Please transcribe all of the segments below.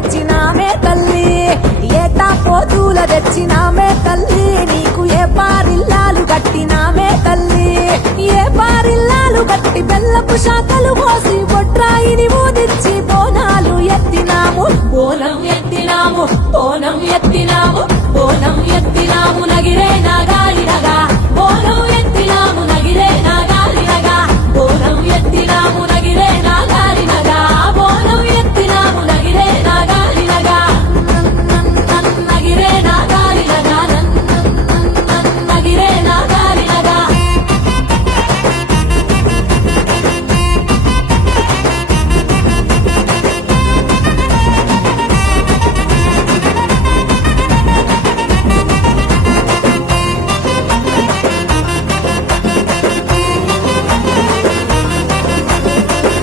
తెచ్చినామే తల్లి ఏటా పోతుల తెచ్చినామే తల్లి నీకు ఏ పారిల్లాలు కట్టినామే తల్లి ఏ పారిల్లాలు కట్టి బెల్లపు శాఖలు పోసి బొట్రాయిని ఊదిచ్చి బోనాలు ఎత్తినాము బోనం ఎత్తినాము బోనం ఎత్తినాము బోనం ఎత్తినాము నగిరే నాగాలినగా బోనం ఎత్తినాము నగిరే నాగాలినగా బోనం ఎత్తినాము నగిరే నాగాలినగా బోనం ఎత్తినాము నగిరే నాగాలినగా నగిరే నాగాలినగా నగిరే నాగాలినగా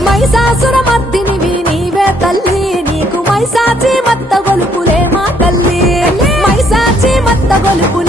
మైసాసుర మర్దినివి నీవే తల్లి నీకు మైసాచి మత్త గొలుపులే మా తల్లి మైసాచి మత్త గొలుపులే